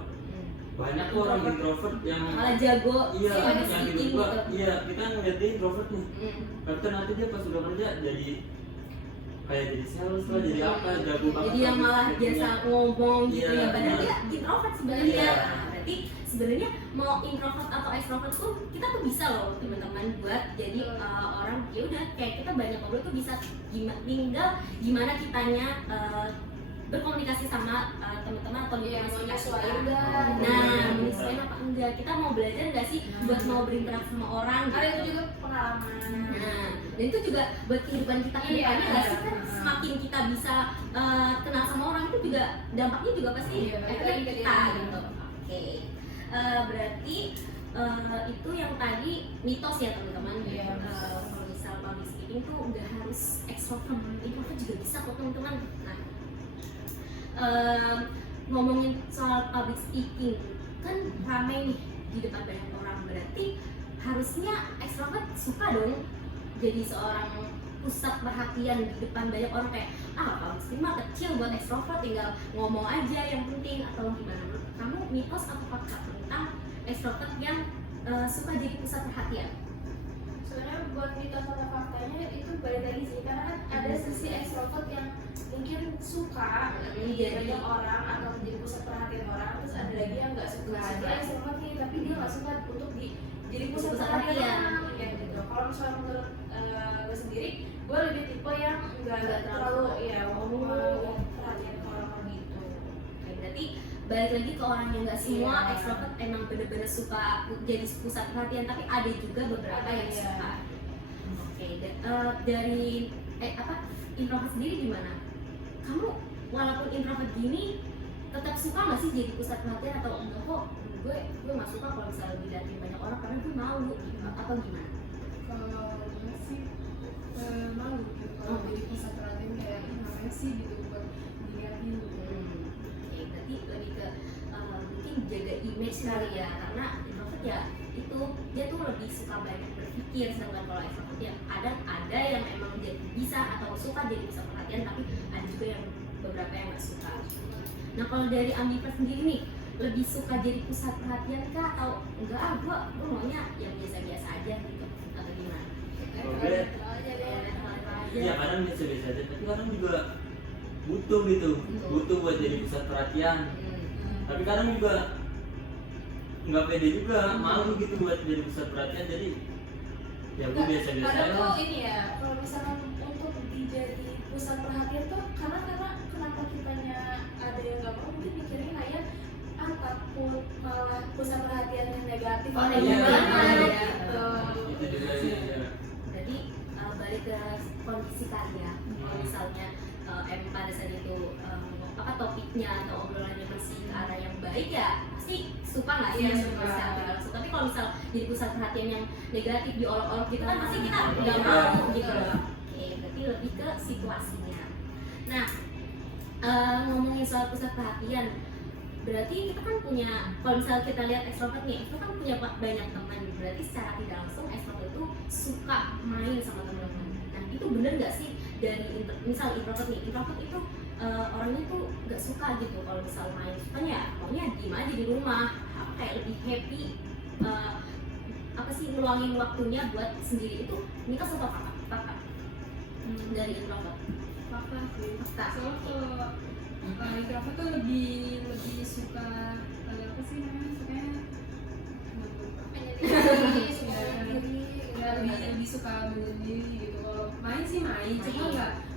banyak kok orang introvert yang malah jago iya public yang speaking hidup gua, gitu. iya kita ngeliat dia introvert nih. Tapi nanti dia pas udah kerja jadi kayak jadi sales lah, jadi apa, jago banget. Jadi yang malah biasa ngomong gitu Iya, ya, padahal benar. dia introvert sebenarnya. Iya. Nah, berarti sebenarnya mau introvert atau extrovert tuh kita tuh bisa loh teman-teman buat jadi orang ya udah kayak kita banyak ngobrol tuh bisa tinggal gimana kitanya berkomunikasi sama teman-teman atau Iya, lingkungan mau sekitar nyesuaiin kita. nggak? Nah, menyesuaiin apa enggak? Kita mau belajar nggak sih buat mau berinteraksi sama orang? ada gitu. itu juga pengalaman. Nah, dan itu juga buat kehidupan kita ke depannya Iya, nggak sih kan benar. semakin kita bisa kenal sama orang itu juga dampaknya juga pasti Iya, balik efek lagi ke kita diri. gitu. Oke, berarti itu yang tadi mitos ya teman-teman. Iya. Kalau misal public speaking tuh nggak harus extrovert, introvert juga bisa kok teman-teman. Nah, ngomongin soal public speaking kan ramai nih di depan banyak orang, berarti harusnya extrovert suka dong jadi seorang pusat perhatian di depan banyak orang, kayak public speaking mah kecil buat extrovert, tinggal ngomong aja yang penting, atau gimana menurut kamu mitos atau fakta tentang extrovert yang suka jadi pusat perhatian? sebenarnya buat mitos atau faktanya itu balik lagi sih, karena kan ada sisi ekstrovert yang mungkin suka Jadi- banyak orang atau menjadi pusat perhatian orang, terus ada lagi yang nggak suka. Dia ekstrovert nih, tapi dia nggak suka untuk jadi pusat Pusat perhatian perhatian. orang, ya gitu. Kalau misalnya menurut gue sendiri, gue lebih tipe yang nggak Nggak terlalu terlalu. ya mau Oh. perhatian ke orang gitu. Oke, berarti balik lagi ke orang yang nggak semua Iya. extrovert emang bener-bener suka jadi pusat perhatian, tapi ada juga beberapa yang Iya. suka. Oke, dari introvert sendiri gimana? Kamu walaupun introvert gini tetap suka nggak sih jadi pusat perhatian atau enggak kok? Gue nggak suka kalau misalnya dilihatin banyak orang karena gue malu gitu, atau gimana? Kalau gue sih malu gitu kalau jadi pusat perhatian, kayak ngapain sih gitu buat dilihatin gitu. Oke, berarti lebih ke mungkin jaga image kali ya, karena introvert ya itu dia tuh lebih suka banyak berpikir, sedangkan kalau extrovert ya ada yang emang jadi bisa atau suka jadi pusat perhatian, tapi ada juga yang beberapa yang nggak suka. Nah kalau dari ambivert sendiri nih, lebih suka jadi pusat perhatian kah atau enggak? Gua maunya yang biasa-biasa aja gitu, atau gimana? Kalau gue ya kadang biasa-biasa aja, tapi kadang juga butuh gitu, butuh buat jadi pusat perhatian. Tapi kadang juga nggak pede juga, malu gitu buat jadi pusat perhatian, jadi ya gue biasa-biasa Kadang aja. tuh ini ya, kalau misalkan untuk dijadi pusat perhatian tuh karena kenapa kitanya ada yang nggak mau, mungkin mikirnya kayak takut malah pusat perhatian yang negatif Oh, atau iya, gimana iya. gitu. Itu juga sih. Ya. Jadi balik ke kondisi karya. Kalau misalnya emang pada saat itu topiknya atau obrolannya masih ke arah yang baik ya pasti suka nggak sih? Iya, Yang suka. bisa kita langsung. Tapi kalau misal jadi pusat perhatian yang negatif diolok-olok gitu kan pasti kita nggak Iya. mau gitu loh. Oke, berarti lebih ke situasinya. Nah, ngomongin soal pusat perhatian, berarti kita kan punya, kalau misal kita lihat extrovert nih, itu kan punya banyak teman, berarti secara tidak langsung extrovert itu suka main sama teman-teman. Nah itu bener nggak sih dari misal introvert nih, introvert itu orangnya tuh nggak suka gitu kalau misal main, sukanya maunya diem aja di rumah, kayak lebih happy, ngeluangin waktunya buat sendiri. Itu mitos atau fakta dari introvert? Fakta sih. Fakta. Soalnya kalau introvert tuh lebih suka apa sih namanya, sukanya Penyendiri, suka Iya. sendiri, ya, lebih suka menyendiri gitu. Kalau main sih main, cuma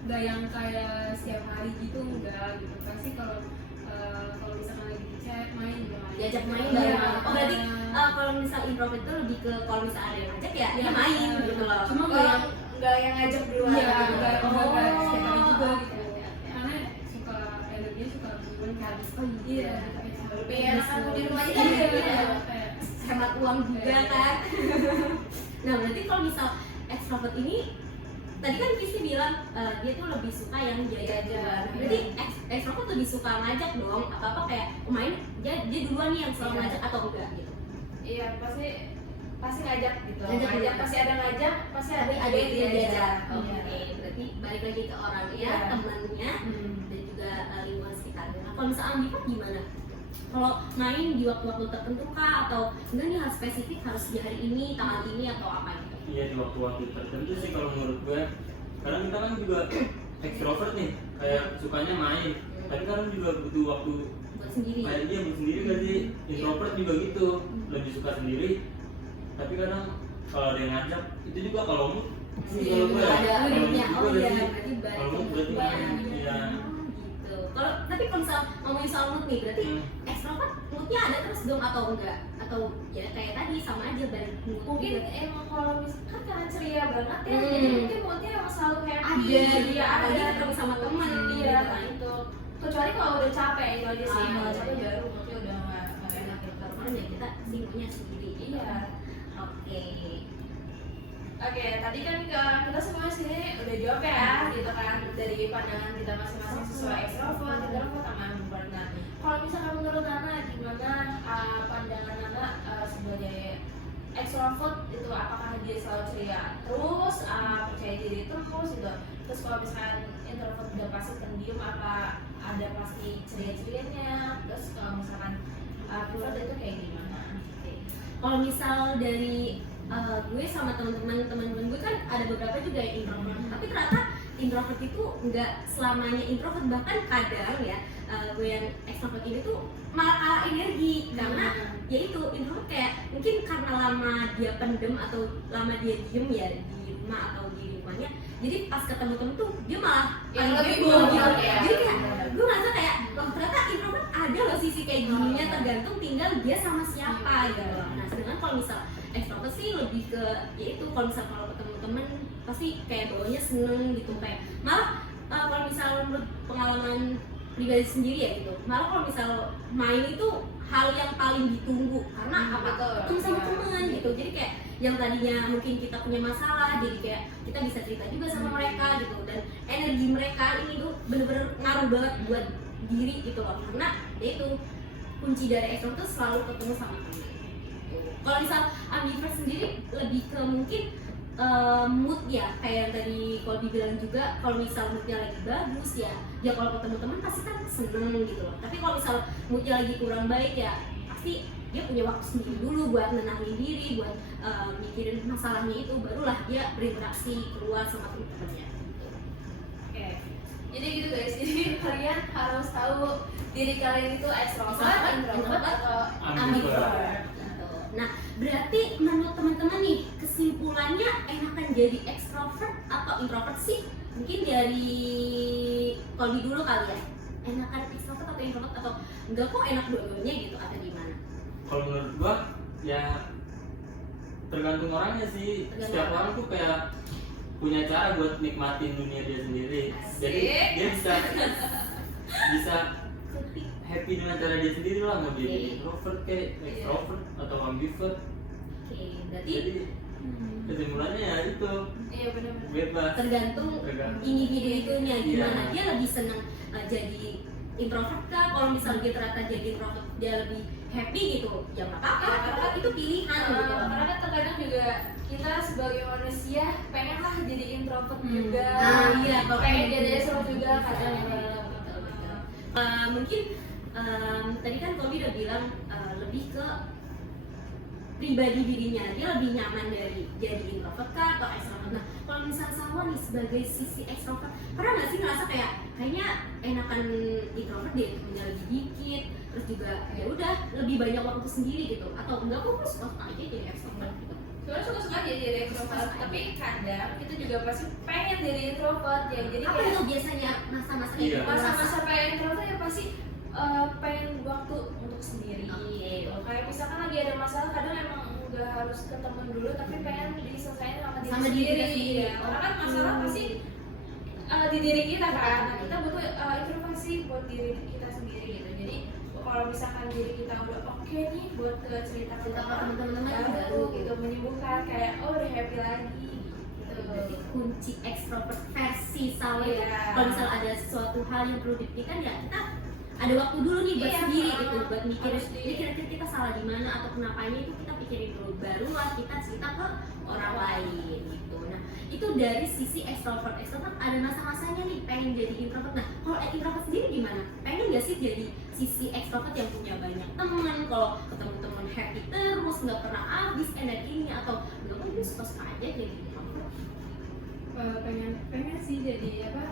nggak yang kayak setiap hari gitu, enggak gitu. Pasti kalau misalkan lagi di chat main juga main. Diajak main Iya. bareng. Oh berarti kalau misal introvert itu lebih ke kalau misal ada yang ngajak ya dia Iya. main gitu loh. Cuma nggak yang ngajak duluan. iya, gitu. nggak setiap hari juga oke, gitu. oke, oke. Karena suka energinya suka duluan kan. Oh iya. Lebih enak aku di rumah aja. Iya, Iya. kayak Hemat uang juga kan. Nah berarti kalau misal extrovert ini tadi kan Kisi bilang dia tuh lebih suka yang diajak duluan. Berarti extrovert lebih suka ngajak dong. Apa kayak main dia duluan nih yang selalu Iya. ngajak atau enggak gitu. Iya, pasti ngajak gitu. Ngajak dulu. Pasti ada ngajak, pasti ada Ada yang dia diajak. Iya. Oke, berarti balik lagi ke orangnya, Iya. temannya, Hmm. dan juga lingkungan sekitarnya. Nah, kalau misalnya ambivert gimana? Kalau main di waktu-waktu tertentu kah atau enggak nih harus spesifik harus di hari ini, tanggal ini atau apa gitu? Iya di waktu-waktu tertentu sih kalau menurut gue. Karena kita kan juga extrovert nih, kayak sukanya main. Tapi kadang juga butuh waktu Buat sendiri. kayak dia buat sendiri kan sih. Introvert juga gitu, lebih suka sendiri. Tapi kadang kalau ada yang ngajak, itu juga kalau mood sih kalau gue. Ada Kalau mood moodnya. Oh juga iya, sih. berarti balik Kalau mood ke berarti moodnya. main. Iya. Oh, gitu. Tapi kalau misal ngomongin soal mood nih, berarti Hmm. extrovert moodnya ada terus dong atau enggak? Atau ya kayak tadi sama aja balik mood Mungkin juga. emang kalau kan karena ceria banget ya, Hmm. jadi mungkin moodnya emang selalu happy. ada Iya, dia apalagi ketemu sama teman Iya, gitu kan. itu. Kecuali kalau udah capek itu aja sih. Ah, Kalau iya. capek baru moodnya udah nggak enak gitu. Karena ya kita sih maunya sendiri. Iya. Oke. Oke, tadi kan kita semua sini udah jawab ya, gitu kan, dari pandangan kita masing-masing sesuai extrovert, introvert, sama ambivert. Nah, kalau misalkan menurut Nana, gimana pandangan Nana sebagai extrovert itu, apakah dia selalu ceria terus, percaya diri terus gitu? Terus kalau misalkan introvert udah pasti pendiam, apa ada pasti ceria-cerianya? Terus kalau misalkan ambivert itu kayak gimana? Kalau misal dari gue sama teman-teman gue kan ada beberapa juga yang introvert, tapi ternyata introvert itu nggak selamanya introvert, bahkan kadang ya gue yang extrovert ini tuh malah kalah energi karena ya itu introvert kayak mungkin karena lama dia pendem atau lama dia diem ya di rumah atau di lingkungannya, jadi pas ketemu temen tuh dia malah yang lebih heboh bobot gitu. ya. Jadi kayak gue ngerasa kayak oh ternyata introvert ada loh sisi kayak gininya, tergantung tinggal dia sama siapa gitu loh. Nah sedangkan kalau misal extrovert sih lebih ke ya itu kalau misal kalau ketemu temen pasti kayak bawanya seneng gitu, kayak malah kalau misal menurut pengalaman pribadi sendiri ya gitu, malah kalau misal main itu hal yang paling ditunggu karena apa betul. ketemu sama temen gitu, jadi kayak yang tadinya mungkin kita punya masalah jadi kayak kita bisa cerita juga sama mereka gitu, dan energi mereka ini tuh bener-bener ngaruh banget buat diri gitu loh, karena ya itu kunci dari extrovert tuh selalu ketemu sama temen. Kalau misal ambivert sendiri lebih ke mungkin mood ya, kayak yang tadi kalau dibilang juga, kalau misal moodnya lagi bagus ya kalau ketemu teman pasti kan seneng gitu loh, tapi kalau misal moodnya lagi kurang baik ya pasti dia punya waktu sendiri dulu buat nenangin diri, buat mikirin masalahnya itu, barulah dia berinteraksi keluar sama teman-temannya. Oke. Jadi gitu guys, jadi kalian harus tahu diri kalian itu extrovert, introvert, atau ambivert. Nah, berarti menurut teman-teman nih, kesimpulannya enakan jadi extrovert atau introvert sih? Mungkin dari Kolbi dulu kali ya. Enakan extrovert atau introvert, atau enggak kok enak dua-duanya gitu, atau gimana? Kalau menurut gua ya tergantung orangnya sih. Setiap orang tuh kayak punya cara buat nikmatin dunia dia sendiri. Jadi dia bisa happy dengan cara dia sendiri lah, mau jadi introvert kayak extrovert atau ambivert. Oke, berarti Jadi kesimpulannya ya itu Iya benar-benar. bebas. tergantung Tergantung. individu itunya gimana, Iya. dia lebih senang jadi introvert kah? Kalau misalnya dia ternyata jadi introvert dia lebih happy gitu, ya nggak apa-apa, Ya, karena itu pilihan gitu. Karena kan terkadang juga kita sebagai manusia pengen lah jadi introvert juga. Iya, kalau pengen kayak jadi gitu. extrovert juga kadang. Betul. Mungkin tadi kan Kobi udah bilang lebih ke pribadi dirinya, dia lebih nyaman dari jadi introvert kah atau extrovert. Nah, kalau misalnya Salwa nih sebagai sisi extrovert, pernah nggak sih ngerasa kayaknya enakan introvert deh, punya lebih dikit, terus juga ya udah lebih banyak waktu sendiri gitu, atau enggak kok suka aja jadi extrovert gitu. Sebenarnya suka-suka aja jadi extrovert, tapi kadang kita juga pasti pengen jadi introvert ya. Jadi Apa kayak itu biasanya masa-masa Iya. itu? masa-masa pengen introvert ya pasti pengen waktu untuk sendiri. Oke. Gitu. Kayak misalkan lagi ada masalah, kadang emang nggak harus ke temen dulu, tapi pengen diselesaikan sama diri Sama diri sendiri. kita sendiri. Ya. Karena kan masalah pasti di diri kita kan. Nah, kita butuh introspeksi buat diri kita sendiri gitu. Jadi kalau misalkan diri kita udah oke nih buat cerita ke Cerita ke teman-teman baru baru. gitu, menyembuhkan kayak oh udah happy lagi gitu. Berarti kunci extrovert versi Salwa itu, Iya. kalau misal ada sesuatu hal yang perlu dipikirkan ya kita ada waktu dulu nih buat Iya, sendiri gitu, buat mikirin harus ini kira-kira kita salah di mana atau kenapanya itu kita pikirin dulu, barulah kita cerita ke orang lain gitu. Nah itu dari sisi extrovert ada masa-masanya nih pengen jadi introvert. Nah kalau introvert sendiri gimana? Pengen nggak sih jadi sisi extrovert yang punya banyak teman, kalau ketemu teman happy terus, nggak pernah habis energinya, atau nggak kan dia suka aja jadi introvert? pengen sih jadi apa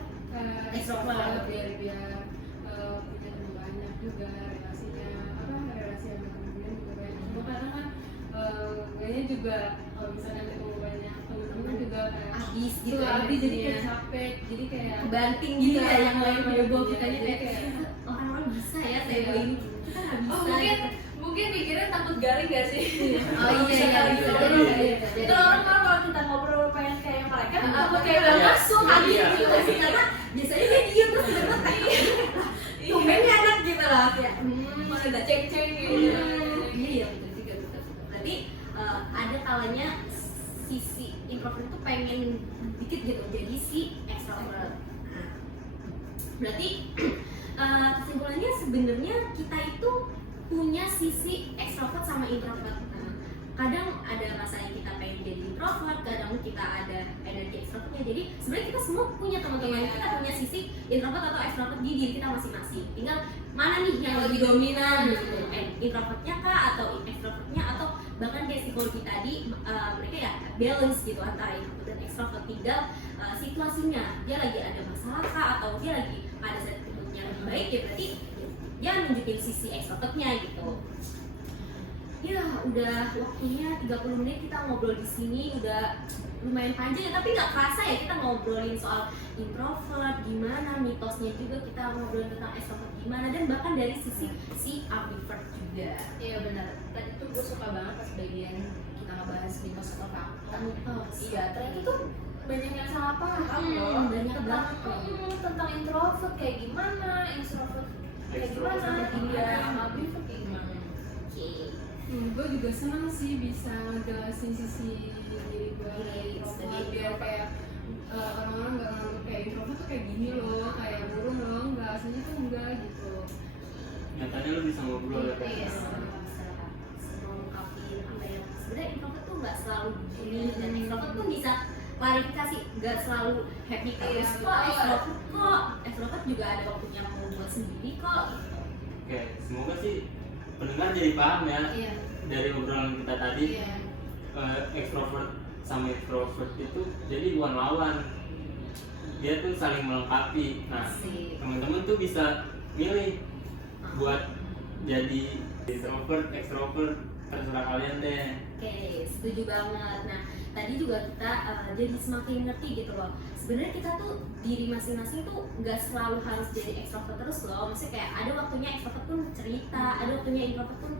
Extrovert. biar punya teman banyak juga, relasinya relasi sama teman-teman juga banyak. Cuma kadang kan kayaknya juga kalau misalnya ketemu banyak teman-teman juga kayak Habis gitu habis jadi energinya. kayak capek, jadi kayak banting gitu ya, yang lain punya bawa Iya, kitanya jadi kayak orang-orang bisa ya saya Iya. ini kita nggak bisa. Oh mungkin mikirnya takut garing gak sih? Oh iya iya bisa Kalau jadi misalkan- bisa jadi. Kalau orang kalau kita ngobrol pengen kayak mereka, aku kayak Iya. langsung Habis Iya. gitu sih, karena biasanya dia diem terus tiba-tiba kayak tumbennya enak gitu lah kayak ada ceng-ceng gitu. iya iya betul juga betul. Berarti ada kalanya sisi introvert itu pengen dikit gitu jadi si extrovert. Nah, berarti kesimpulannya sebenarnya kita itu punya sisi extrovert sama introvert. Nah, kadang ada masanya kita pengen jadi introvert, kadang kita ada energi extrovertnya. Jadi sebenarnya kita semua punya teman-teman, Iya. kita punya sisi introvert atau extrovert di diri kita masing-masing. Tinggal mana nih yang lebih dominan gitu, introvertnya kah atau extrovertnya, atau bahkan kayak psikologi tadi mereka balance gitu antara introvert dan extrovert. Tinggal situasinya dia lagi ada masalah kah atau dia lagi pada saat moodnya lebih baik, ya berarti dia nunjukin sisi extrovertnya gitu. Ya udah waktunya 30 menit kita ngobrol di sini, udah lumayan panjang ya, tapi nggak kerasa ya kita ngobrolin soal introvert gimana, mitosnya juga kita ngobrolin tentang extrovert gimana, dan bahkan dari sisi si ambivert juga. Iya benar. Tadi tuh gue suka banget pas bagian kita ngebahas mitos atau fakta. Mitos. Iya, ternyata tuh banyak yang salah paham loh. Banyak tentang banget. tentang introvert kayak gimana, extrovert kayak Extrovert gimana, kayak gimana. iya, sama ambivert kayak gimana. Oke. Gue juga senang sih bisa ngejelasin sisi diri gue dari introvert, biar kayak orang-orang nggak nganggep kayak introvert tuh kayak gini loh, kayak murung loh, nggak, aslinya tuh enggak gitu. Nyatanya lu bisa ngobrol ya kan? Iya, bisa mengungkapin apa yang sebenarnya introvert tuh nggak selalu begini, dan extrovert pun bisa klarifikasi, nggak selalu happy terus kok. Extrovert juga ada waktunya mau buat sendiri kok gitu. Oke, semoga sih pendengar jadi paham ya Iya. dari obrolan kita tadi. Iya. Extrovert sama introvert itu jadi bukan lawan, dia tuh saling melengkapi. Nah, Asik. teman-teman tuh bisa milih buat jadi introvert, extrovert, terserah kalian deh. Oke, setuju banget. Nah, tadi juga kita jadi semakin ngerti gitu loh. Sebenarnya kita tuh diri masing-masing tuh nggak selalu harus jadi ekstrovert terus loh. Maksudnya kayak ada waktunya ekstrovert pun cerita, ada waktunya introvert pun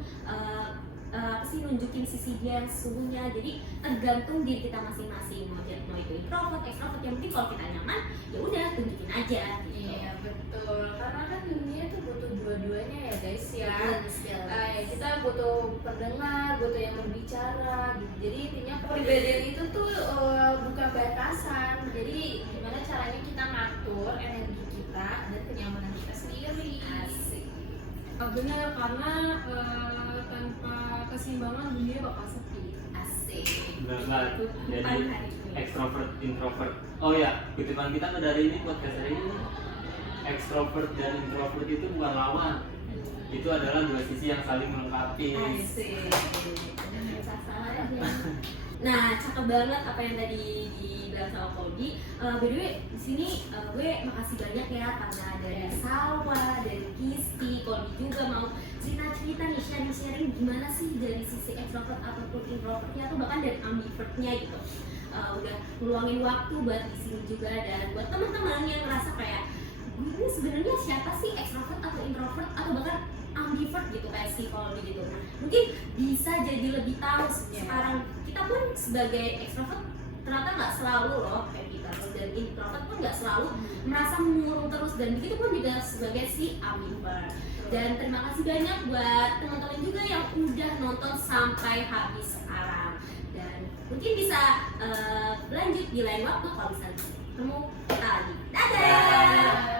apa sih nunjukin sisi dia yang sesungguhnya. Jadi tergantung diri kita masing-masing, mau itu introvert, ekstrovert, yang penting kalau kita nyaman ya udah tunjukin aja gitu. Iya betul, karena kan dunia tuh butuh dua-duanya ya guys ya. Ya, kita butuh pendengar, butuh yang berbicara gitu. Jadi intinya kepribadian itu tuh bukan batasan. Jadi gimana caranya kita ngatur energi kita dan kenyamanan kita sendiri. Asik. Benar, karena tanpa keseimbangan dunia bakal sepi. Asik. Benar banget. Itu Jadi bukan hari ini. extrovert, introvert. Oh ya, kutipan kita pada hari ini, podcast hari ini, extrovert dan introvert itu bukan lawan. Itu adalah dua sisi yang saling melengkapi. Asik. Salah ya. Nah, cakep banget apa yang tadi dibilang sama Kodi. By the way, di sini gue makasih banyak ya karena dari Salwa, dari Kisti, Kodi juga mau cerita-cerita nih, sharing-sharing gimana sih dari sisi extrovert ataupun introvertnya atau bahkan dari ambivertnya gitu. Udah ngeluangin waktu buat di sini juga, dan buat teman-teman yang ngerasa kayak gue ini sebenarnya siapa sih, extrovert atau introvert atau bahkan ambivert gitu kayak si Kodi gitu. Nah, mungkin bisa jadi lebih tahu sekarang kita pun sebagai extrovert ternyata nggak selalu loh kayak kita, dan introvert pun nggak selalu merasa mengurung terus, dan begitu pun juga sebagai si ambivert. Dan terima kasih banyak buat teman-teman juga yang udah nonton sampai habis sekarang, dan mungkin bisa lanjut di lain waktu kalau bisa ketemu kita lagi. Dadah.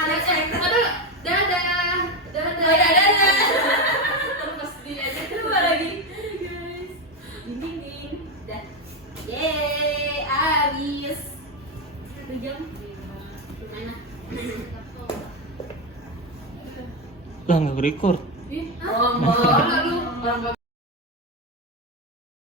Alex, Aduh, dadah. dadah. Terus di aja Coba lagi. Guys. Ding. Dah. Yeay, habis 1 jam. Gimana? Lah nggak record. Ngomong.